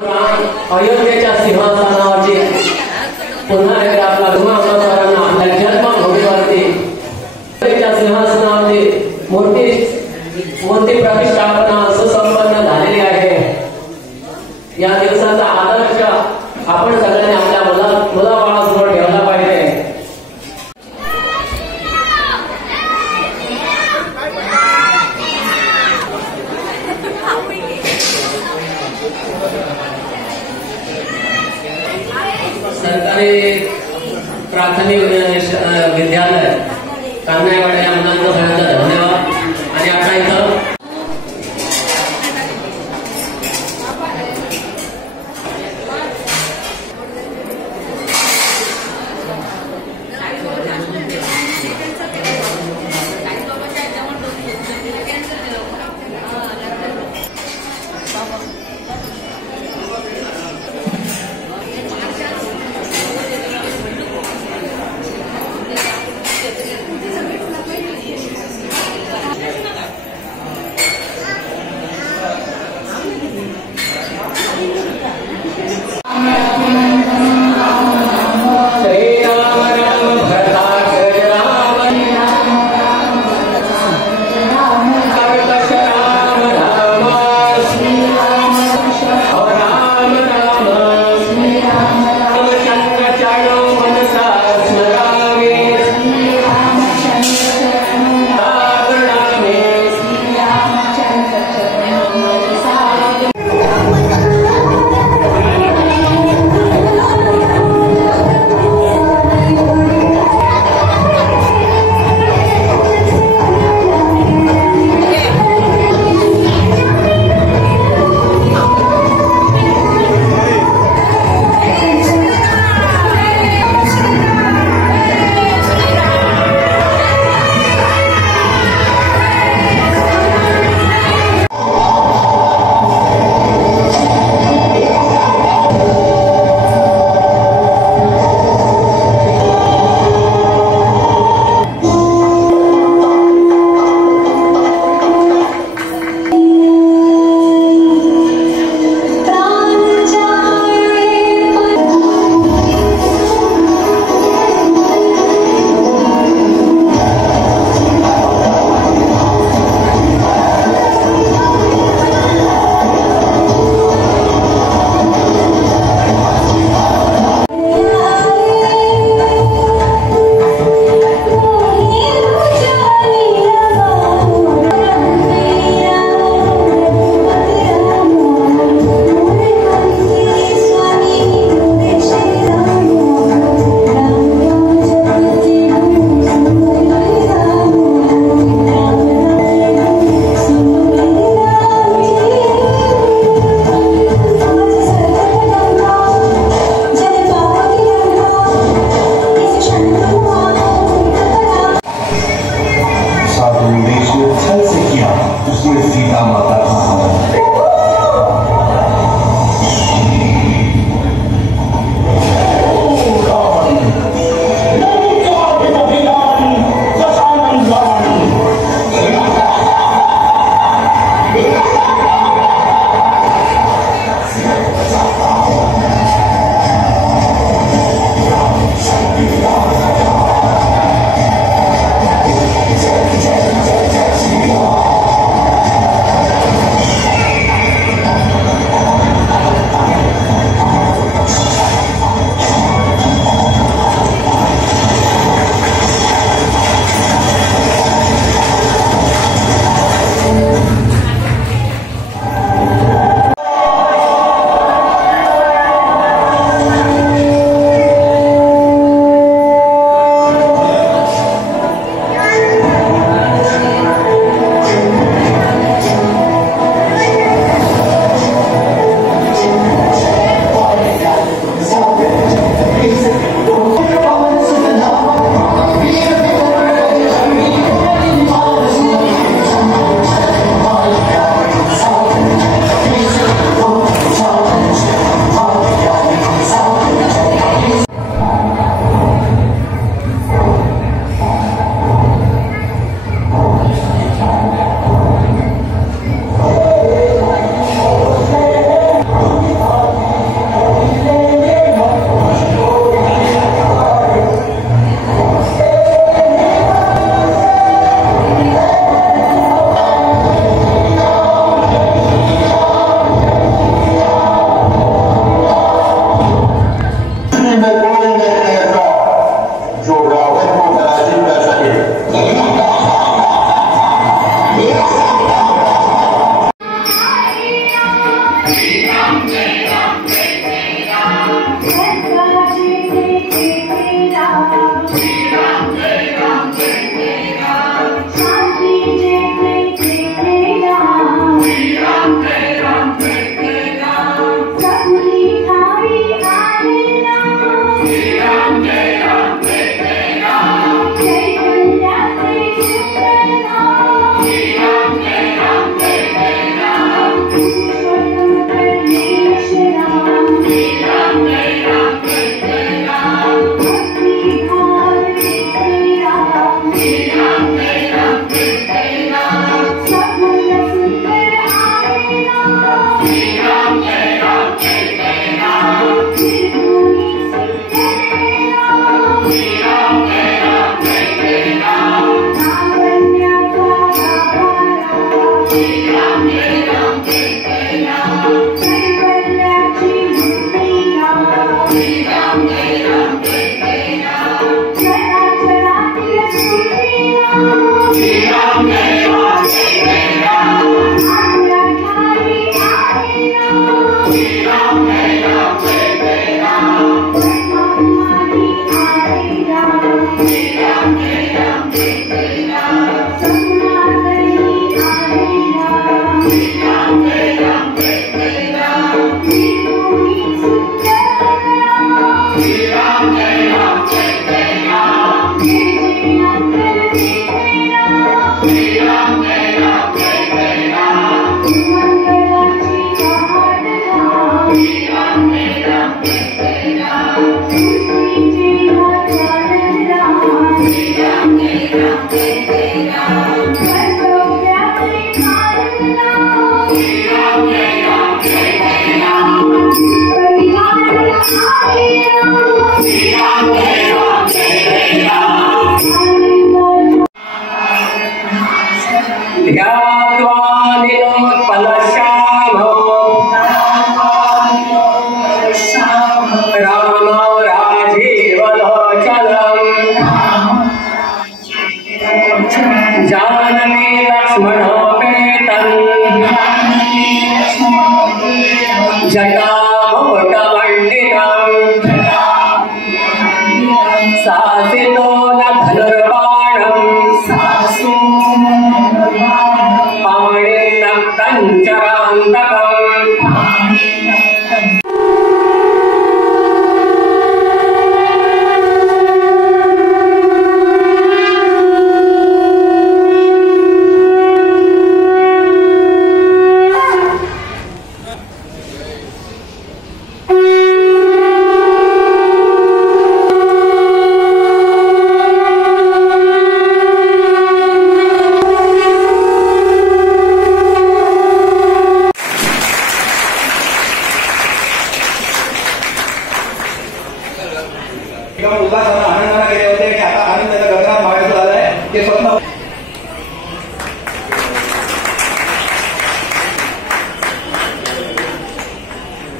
अयोध्येच्या सिंहासनावरची पुन्हा एकदा आपला धुमाकरांना आपल्या जन्म भूमीवरती अयोध्येच्या सिंहासनावरती मूर्ती प्रतिष्ठापना सुसंपन्न झालेली आहे। या दिवसाचा आदर्श आपण सगळ्यांनी आपल्या मुलाबाळासमोर ठेवला पाहिजे। सरकारी प्राथमिक विद्यालय कान्हाईवाडा या मुलांचा सगळ्यांचा धन्यवाद। आणि आता इथं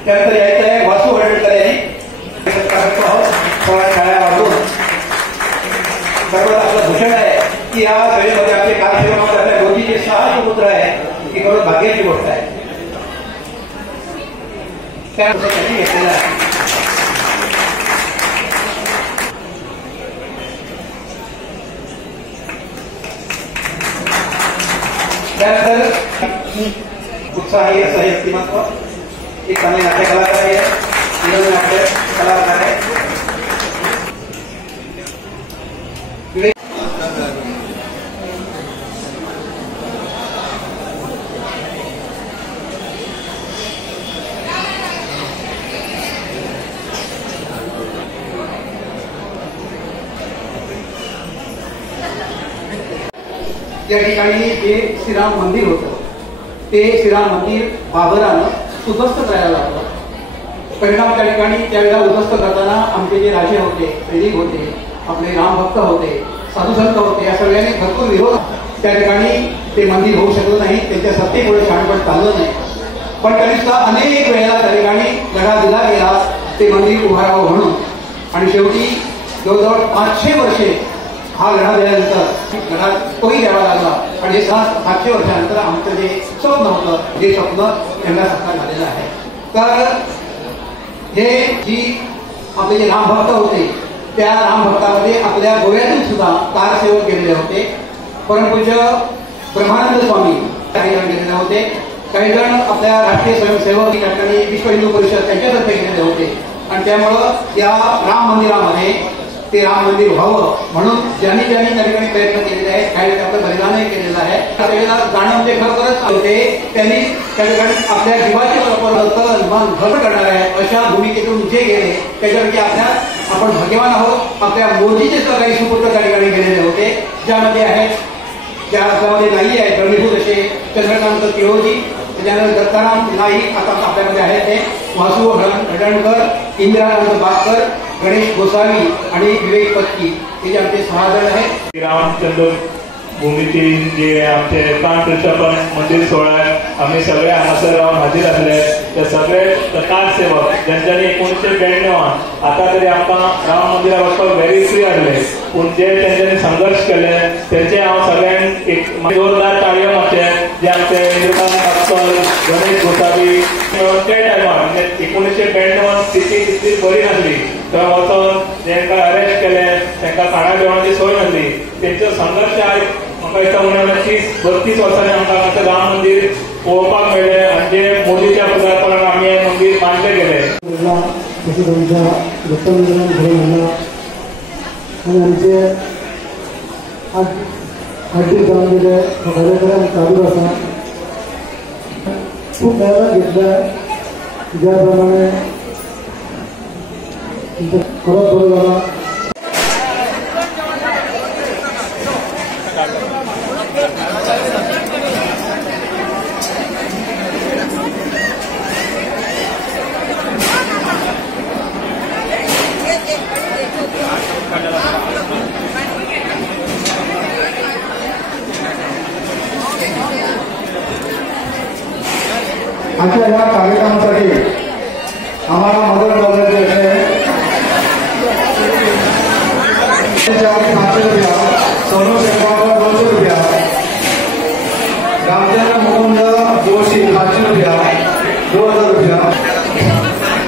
त्यानंतर यायचं आहे वासू हळदकर यांनी सर्वात आपलं भूषण आहे की या वेळेमध्ये आपले कार्यक्रमात आपल्या मोदीचे 6 सुपुत्र आहे ही खरंच भाग्याची गोष्ट आहे. त्यांनी घेतलेला आहे. त्यानंतर उत्साही असं व्यक्तिमत्व एक चांगले नाट्य कलाकार आहे, विनोदी नाट्य कलाकार आहे. या ठिकाणी जे श्रीराम मंदिर होतं ते श्रीराम मंदिर बाबरानं उद्ध्वस्त करायला लागलं. परिणाम त्या ठिकाणी त्यावेळेला उद्ध्वस्त करताना आमचे जे राजे होते, सैनिक होते, आपले रामभक्त होते, साधुसंत होते, या सगळ्यांनी भरपूर विरोध. त्या ठिकाणी ते मंदिर होऊ शकलं नाही, त्यांच्या सत्तेमुळे शहाणपण चाललं नाही. पण तरी सुद्धा अनेक वेळेला त्या ठिकाणी लढा दिला गेला ते मंदिर उभारावं म्हणून. आणि शेवटी जवळजवळ 500 वर्षे हा लढा दिल्यानंतर लढा तोही द्यावा लागला. आणि 500 वर्षानंतर आमचं जे स्वप्न होतं ते स्वप्न त्यांना साकार झालेलं आहे. तर हे जी आपले जे रामभक्त होते त्या रामभक्तामध्ये आपल्या गोव्यातून सुद्धा कारसेवक गेलेले होते. परमपूज्य ब्रह्मानंद स्वामी काही जण गेलेले होते. काही जण आपल्या राष्ट्रीय स्वयंसेवक या ठिकाणी विश्व हिंदू परिषद त्यांच्यातर्फे गेलेले होते. आणि त्यामुळं या राम मंदिरामध्ये ते राम मंदिर व्हावं म्हणून ज्यांनी त्या ठिकाणी प्रयत्न केलेले आहेत, काही आपलं बलिदानही केलेलं आहे. त्यावेळेला जाणं म्हणजे खरोखरच होते त्यांनी त्या ठिकाणी आपल्या जीवाची तन मन घट करणार आहे अशा भूमिकेतून जे गेले त्याच्यापैकी आपण भाग्यवान आहोत. आपल्या मोदीचे सुद्धा काही सुपुत्र त्या ठिकाणी गेलेले होते, ज्यामध्ये आहेत त्यामध्ये नाही आहे गणीभूत असे चंद्रकांत तिळोजी, त्याच्यानंतर दत्ताराम नाईक आता आपल्यामध्ये आहेत ते वासू हडणकर, इंदिरानंद बागकर, गणेश गोसावी आणि विवेक पत्की हे जे आमचे 6 जण आहेत. रामचंद्र भूमीतील जे आमचे प्राण प्रतिष्ठापन मंदिर सोहळ्यात आम्ही सगळे हांगासर रावन हाजीर आसले. ते सगळे कारसेवक ज्यांच्यानी 1992 आता तरी आमकां राम मंदिराक वचपाक व्हेरी फ्री आसले, पूण जे तेंच्यांनी संघर्ष केले तेंचे हांव सगळ्यांक एक जोरदार ताळयो मारचे. जे आमचे इंद्रकांत कापकर, गणेश गोसावी ते टायमार म्हणजे 1992 स्थिती तितली बरी नासली. थंय वचून जेंकां अरेस्ट केले तांकां खाणा जेवणाची सोय नासली. तेंचो संघर्श आज म्हाका दिसता उणे 30-32 वर्सांनी आमकां हांगासर राम मंदिर पळोवपाक मेळ्ळें. आनी जे मोदीच्या फुडारपणान आमी हें मंदिर बांदलें गेलें. तशें तुमच्या दत्तमंदिरान घडोवन हाडला आनी आमचे 8 दीस जावन गेले कार्यक्रम चालू आसा. खूब मेहनत घेतल्या ज्या प्रमाणे खरोच बरो जाला. अशा या कार्यक्रमासाठी आम्हाला मदत करण्याचे ₹500 सोनू शेखर ₹200